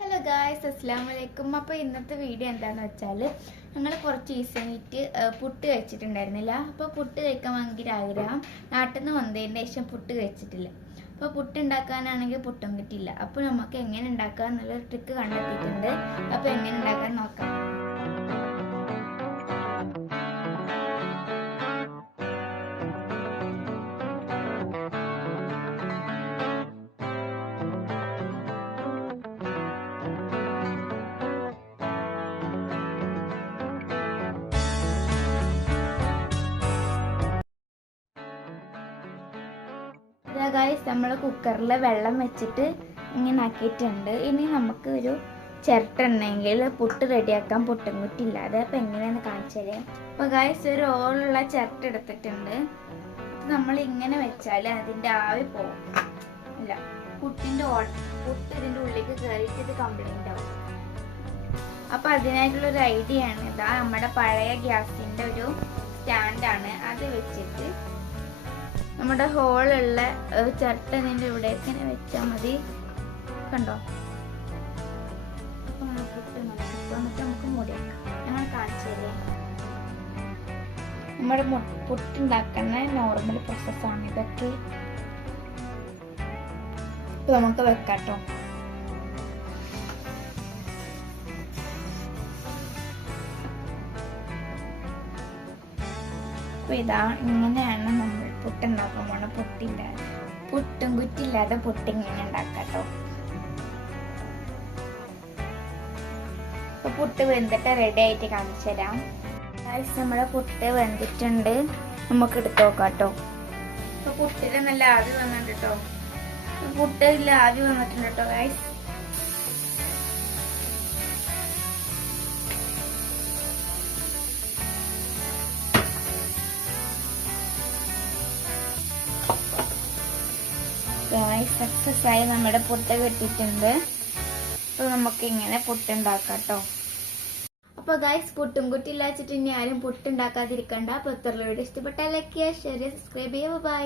Hello guys അസ്സാം വലൈക്കും അപ്പോൾ ഇന്നത്തെ വീഡിയോ എന്താന്ന് വെച്ചാൽ ഞങ്ങൾ കുറച്ച് ദിവസമായിട്ട് പുട്ട് കഴിച്ചിട്ടുണ്ടായിരുന്നില്ല. അപ്പോൾ പുട്ട് കഴിക്കാൻ ഭയങ്കര ആഗ്രഹം നാട്ടിൽ നിന്ന് വന്നതിന് ശേഷം പുട്ട് കഴിച്ചിട്ടില്ല. അപ്പോൾ പുട്ട് ഉണ്ടാക്കാനാണെങ്കിൽ പുട്ടും കിട്ടിയില്ല. അപ്പോൾ നമുക്ക് എങ്ങനെ ഉണ്ടാക്കാം എന്നുള്ളൊരു ട്രിക്ക് കണ്ടെത്തിയിട്ടുണ്ട്. അപ്പോൾ എങ്ങനെ ഉണ്ടാക്കാൻ നോക്കാം. ഗായ്സ് നമ്മൾ കുക്കറിൽ വെള്ളം വെച്ചിട്ട് ഇങ്ങനെ ആക്കിയിട്ടുണ്ട്. ഇനി നമുക്ക് ഒരു ചിരട്ടുണ്ടെങ്കിൽ പുട്ട് റെഡിയാക്കാൻ പുട്ടും കുറ്റില്ലാതെ അപ്പം എങ്ങനെയാണ് കാണിച്ചു തരാം. അപ്പോൾ ഗായ്സ് ഒരു ഓളുള്ള ചിരട്ട എടുത്തിട്ടുണ്ട്. നമ്മൾ ഇങ്ങനെ വെച്ചാൽ അതിന്റെ ആവി പോകും ഇല്ല പുട്ടിന്റെ ഓൾ പുട്ട് ഇതിന്റെ ഉള്ളിലേക്ക് കയറിയിട്ട് ഇത് കംപ്ലൈന്റ് ആവും. അപ്പം അതിനായിട്ടുള്ളൊരു ഐഡിയ ആണ്. ഇതാ നമ്മുടെ പഴയ ഗ്യാസിന്റെ ഒരു സ്റ്റാൻഡാണ് അത് വെച്ചിട്ട് നമ്മുടെ ഹോളുള്ള ചട്ടനിന്റെ ഇവിടെ ഇങ്ങനെ വെച്ചാൽ മതി. കണ്ടോ? അപ്പൊ നമുക്ക് മുടിയാക്കാം. ഞങ്ങൾ കാണിച്ചു നമ്മുടെ പുട്ടുണ്ടാക്കുന്ന നോർമൽ പ്രോസസ്സാണ് ഇതൊക്കെ. ഇപ്പൊ നമുക്ക് വെക്കാട്ടോ ഇതാ ഇങ്ങനെയാണ് നമ്മൾ പുട്ടുണ്ടാക്കാൻ പോണ പുട്ടില്ല പുട്ടും കുറ്റില്ലാതെ പുട്ടിങ്ങനെ ഉണ്ടാക്കാട്ടോ. പുട്ട് വെന്തിട്ട് റെഡി ആയിട്ട് കാണിച്ചു തരാം. ഗൈസ് നമ്മുടെ പുട്ട് വെന്തിട്ടുണ്ട്. നമുക്ക് എടുത്ത് നോക്കാട്ടോ. പുട്ടിൽ നല്ല ആവി വന്നിട്ടുണ്ട് കേട്ടോ പുട്ടിൽ ആവി വന്നിട്ടുണ്ട് കേട്ടോ ഗായ്സ് സക്സസ് ആയി നമ്മുടെ പുട്ട് കിട്ടിയിട്ടുണ്ട്. നമുക്ക് ഇങ്ങനെ പുട്ടുണ്ടാക്കാം കേട്ടോ അപ്പോൾ ഗൈസ് പുട്ടും കുറ്റില്ലാച്ചിട്ട് ഇനി ആരും പുട്ടുണ്ടാക്കാതിരിക്കണ്ട അപ്പോൾ ഇത്രയുള്ള വീഡിയോ ഇഷ്ടപ്പെട്ടാൽ ലൈക്ക് ഷെയർ ചെയ്യുക സബ്സ്ക്രൈബ് ചെയ്യുക. ബൈ